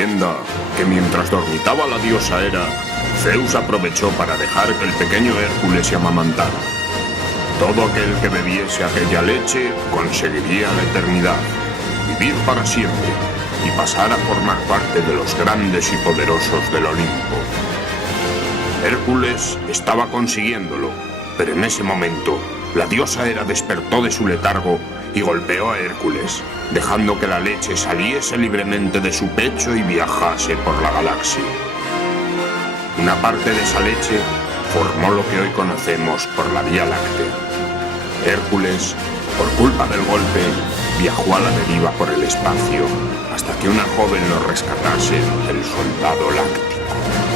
leyenda que mientras dormitaba la diosa Hera, Zeus aprovechó para dejar que el pequeño Hércules se amamantara. Todo aquel que bebiese aquella leche conseguiría la eternidad, vivir para siempre y pasar a formar parte de los grandes y poderosos del Olimpo. Hércules estaba consiguiéndolo, pero en ese momento la diosa Hera despertó de su letargo y golpeó a Hércules, dejando que la leche saliese libremente de su pecho y viajase por la galaxia. Una parte de esa leche formó lo que hoy conocemos por la Vía Láctea. Hércules, por culpa del golpe, viajó a la deriva por el espacio hasta que una joven lo rescatase del soldado láctico.